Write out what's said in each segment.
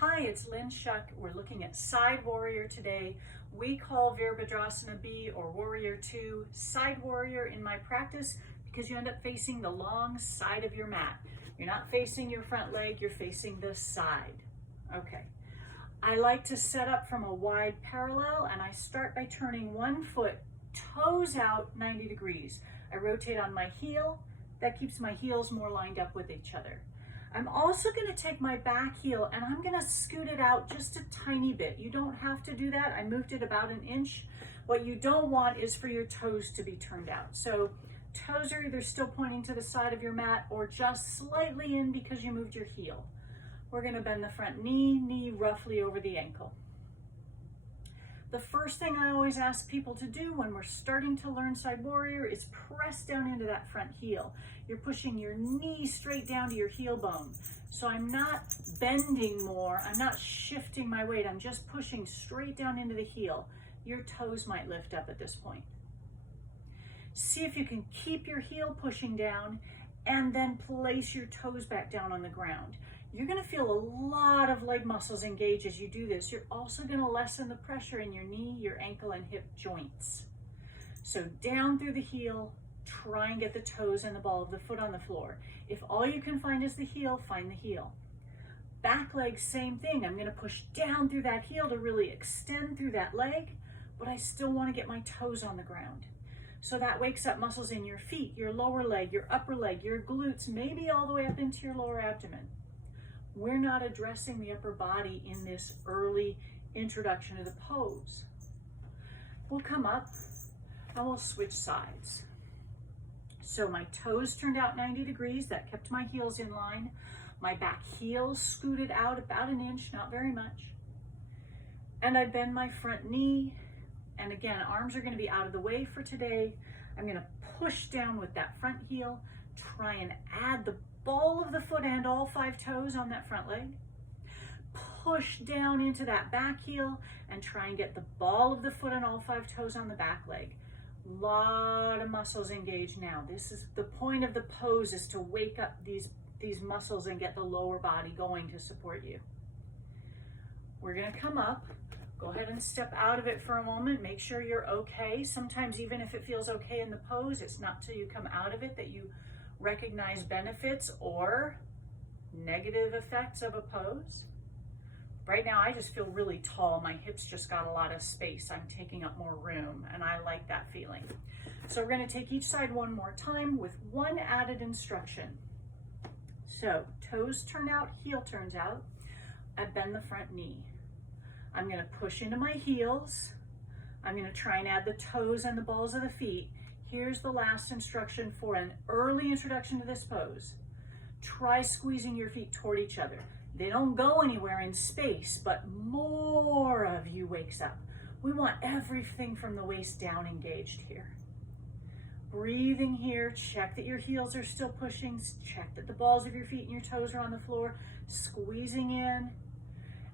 Hi, it's Lynn Shuck. We're looking at Side Warrior today. We call Virabhadrasana B or Warrior 2 Side Warrior in my practice because you end up facing the long side of your mat. You're not facing your front leg, you're facing the side. Okay. I like to set up from a wide parallel and I start by turning one foot, toes out 90 degrees. I rotate on my heel. That keeps my heels more lined up with each other. I'm also going to take my back heel and I'm going to scoot it out just a tiny bit. You don't have to do that. I moved it about an inch. What you don't want is for your toes to be turned out. So toes are either still pointing to the side of your mat or just slightly in because you moved your heel. We're going to bend the front knee roughly over the ankle. The first thing I always ask people to do when we're starting to learn Side Warrior is press down into that front heel. You're pushing your knee straight down to your heel bone. So I'm not bending more, I'm not shifting my weight, I'm just pushing straight down into the heel. Your toes might lift up at this point. See if you can keep your heel pushing down and then place your toes back down on the ground. You're going to feel a lot of leg muscles engage as you do this. You're also going to lessen the pressure in your knee, your ankle, and hip joints. So down through the heel, try and get the toes and the ball of the foot on the floor. If all you can find is the heel, find the heel. Back leg, same thing. I'm going to push down through that heel to really extend through that leg, but I still want to get my toes on the ground. So that wakes up muscles in your feet, your lower leg, your upper leg, your glutes, maybe all the way up into your lower abdomen. We're not addressing the upper body in this early introduction to the pose. We'll come up and we'll switch sides. So my toes turned out 90 degrees, that kept my heels in line. My back heel scooted out about an inch, not very much. And I bend my front knee. And again, arms are going to be out of the way for today. I'm going to push down with that front heel, try and add the ball of the foot and all 5 toes on that front leg. Push down into that back heel and try and get the ball of the foot and all 5 toes on the back leg. Lot of muscles engaged now. This is the point of the pose, is to wake up these muscles and get the lower body going to support you. We're going to come up. Go ahead and step out of it for a moment. Make sure you're okay. Sometimes even if it feels okay in the pose, it's not till you come out of it that you recognize benefits or negative effects of a pose. Right now, I just feel really tall. My hips just got a lot of space. I'm taking up more room, and I like that feeling. So we're going to take each side one more time with one added instruction. So toes turn out, heel turns out. I bend the front knee. I'm going to push into my heels. I'm going to try and add the toes and the balls of the feet. Here's the last instruction for an early introduction to this pose. Try squeezing your feet toward each other. They don't go anywhere in space, but more of you wakes up. We want everything from the waist down engaged here. Breathing here, check that your heels are still pushing, check that the balls of your feet and your toes are on the floor, squeezing in.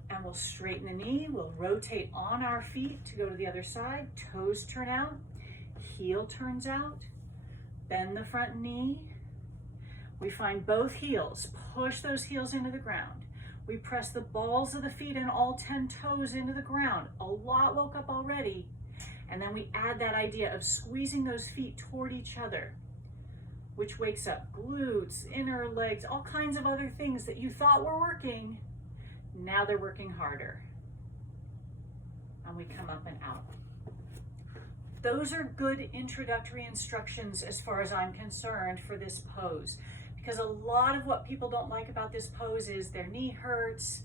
And we'll straighten the knee, we'll rotate on our feet to go to the other side, toes turn out, heel turns out, bend the front knee. We find both heels, push those heels into the ground. We press the balls of the feet and all 10 toes into the ground. A lot woke up already. And then we add that idea of squeezing those feet toward each other, which wakes up glutes, inner legs, all kinds of other things that you thought were working. Now they're working harder. And we come up and out. Those are good introductory instructions as far as I'm concerned for this pose. Because a lot of what people don't like about this pose is their knee hurts,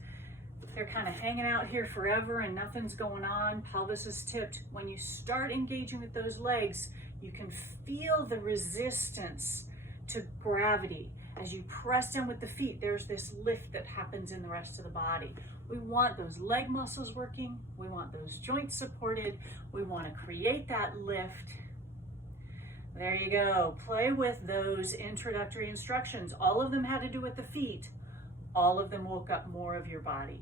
they're kind of hanging out here forever and nothing's going on, pelvis is tipped. When you start engaging with those legs, you can feel the resistance to gravity. As you press down with the feet, there's this lift that happens in the rest of the body. We want those leg muscles working. We want those joints supported. We want to create that lift. There you go. Play with those introductory instructions. All of them had to do with the feet. All of them woke up more of your body.